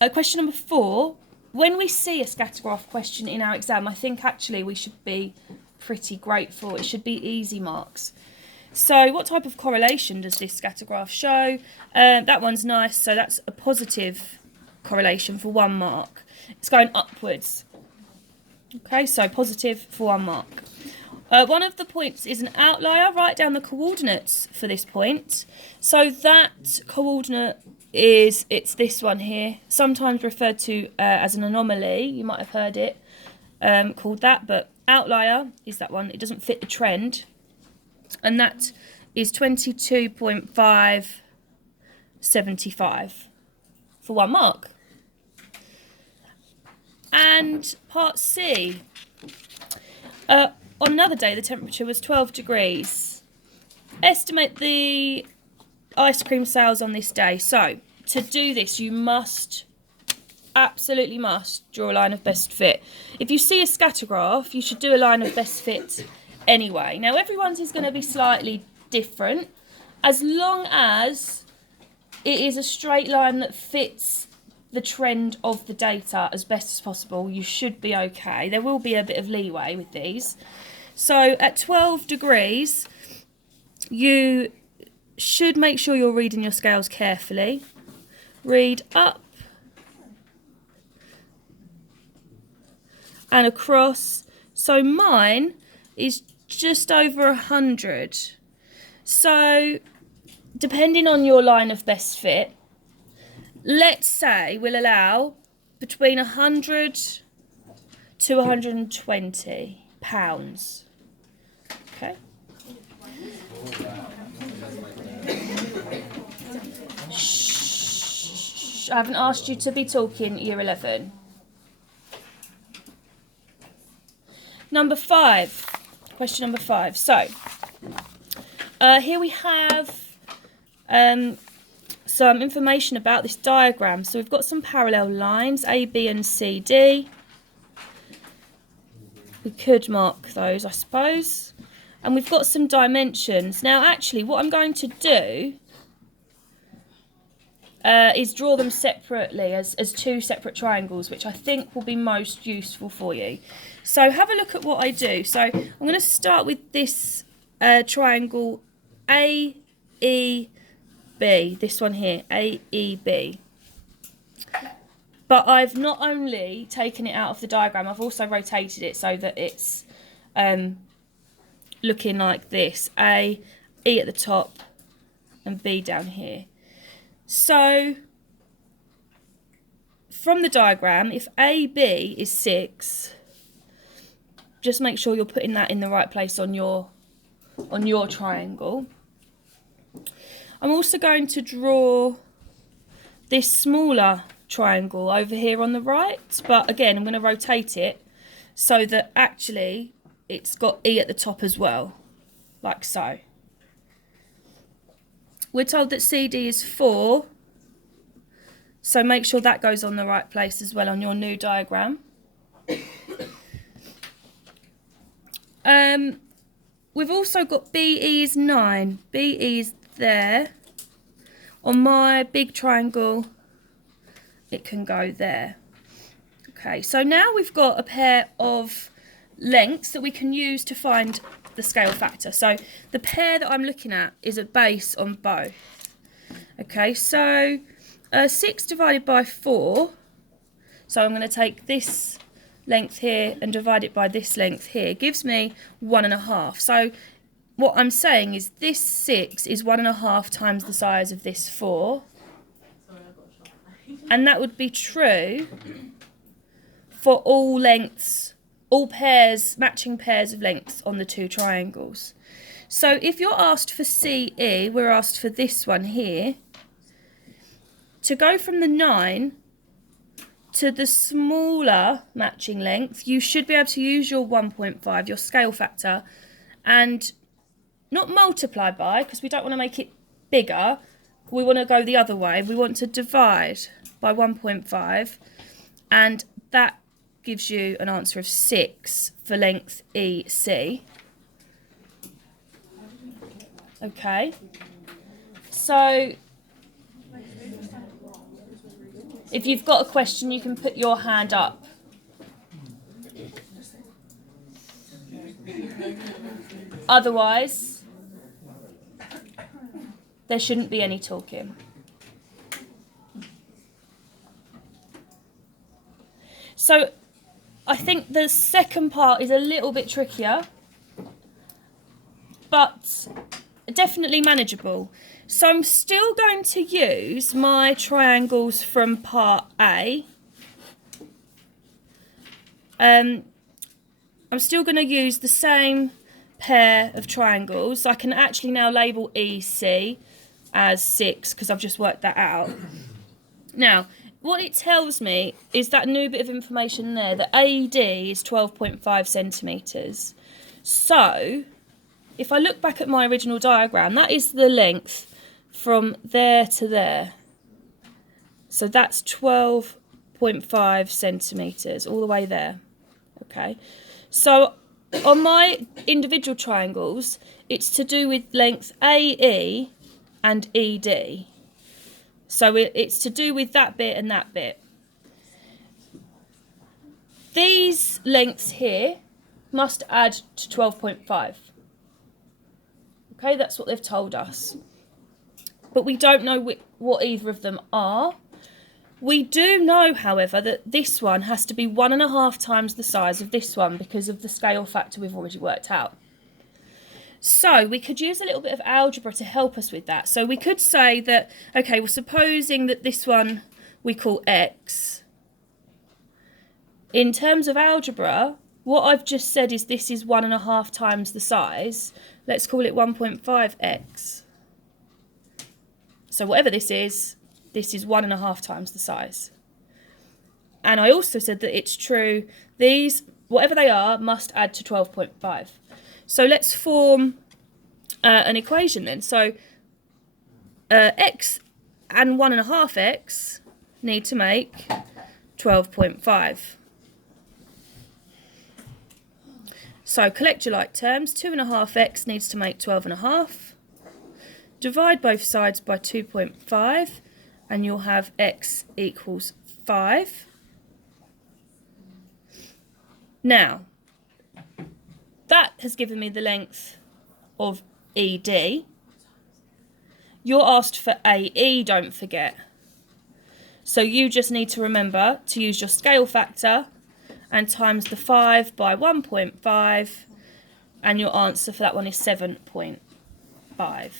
Question number 4. When we see a scatter graph question in our exam, I think actually we should be pretty grateful. It should be easy marks. So what type of correlation does this scatter graph show? That one's nice. So that's a positive correlation for 1 mark. It's going upwards. Okay, so positive for 1 mark. One of the points is an outlier. Write down the coordinates for this point. So that coordinate it's this one here, sometimes referred to as an anomaly. You might have heard it called that, but outlier is that one. It doesn't fit the trend, and that is 22.575 for 1 mark. And part C. On another day, the temperature was 12 degrees. Estimate the ice cream sales on this day. So, to do this, you absolutely must draw a line of best fit. If you see a scatter graph, you should do a line of best fit anyway. Now, everyone's is going to be slightly different. As long as it is a straight line that fits the trend of the data as best as possible, you should be okay. There will be a bit of leeway with these. So at 12 degrees, you should make sure you're reading your scales carefully. Read up and across. So mine is just over 100. So depending on your line of best fit, let's say we'll allow between 100 to 120 pounds. Okay. Shh, I haven't asked you to be talking, year 11. Number 5. Question number 5. So, here we have some information about this diagram. So we've got some parallel lines, A, B and C, D. We could mark those, I suppose. And we've got some dimensions. Now, actually, what I'm going to do is draw them separately as 2 separate triangles, which I think will be most useful for you. So have a look at what I do. So I'm going to start with this triangle AEB, this one here, AEB. But I've not only taken it out of the diagram, I've also rotated it so that it's looking like this. A, E at the top, and B down here. So, from the diagram, if AB is 6, just make sure you're putting that in the right place on your triangle. I'm also going to draw this smaller triangle over here on the right, but again, I'm going to rotate it so that actually it's got E at the top as well, like so. We're told that CD is 4, so make sure that goes on the right place as well on your new diagram. We've also got BE is 9. BE is there. On my big triangle, it can go there. Okay, so now we've got a pair of lengths that we can use to find the scale factor. So the pair that I'm looking at is a base on both. Okay, so 6 divided by 4. So I'm going to take this length here and divide it by this length here. Gives me 1.5. So what I'm saying is this 6 is 1.5 times the size of this 4. And that would be true for all lengths, all pairs, matching pairs of lengths on the 2 triangles. So if you're asked for CE, we're asked for this one here. To go from the 9 to the smaller matching length, you should be able to use your 1.5, your scale factor, and not multiply by, because we don't want to make it bigger. We want to go the other way. We want to divide by 1.5, and that gives you an answer of 6 for length EC. Okay, so If you've got a question, you can put your hand up. Otherwise, there shouldn't be any talking. So I think the second part is a little bit trickier, but definitely manageable. So I'm still going to use my triangles from part A. I'm still going to use the same pair of triangles. I can actually now label EC as 6 because I've just worked that out. Now, what it tells me is that new bit of information there, that AD is 12.5 centimetres. So, if I look back at my original diagram, that is the length from there to there. So that's 12.5 centimetres, all the way there. Okay. So, on my individual triangles, it's to do with length AE and ED. So it's to do with that bit and that bit. These lengths here must add to 12.5. Okay, that's what they've told us. But we don't know what either of them are. We do know, however, that this one has to be 1.5 times the size of this one because of the scale factor we've already worked out. So we could use a little bit of algebra to help us with that. So we could say that, okay, well, supposing that this one we call x. In terms of algebra, what I've just said is this is 1.5 times the size. Let's call it 1.5x. So whatever this is 1.5 times the size. And I also said that it's true, these, whatever they are, must add to 12.5. So let's form an equation then. So x and 1.5x need to make 12.5. So collect your like terms. 2.5x needs to make 12.5. Divide both sides by 2.5 and you'll have x equals 5. Now, that has given me the length of ED. You're asked for AE, don't forget. So you just need to remember to use your scale factor and times the 5 by 1.5, and your answer for that one is 7.5.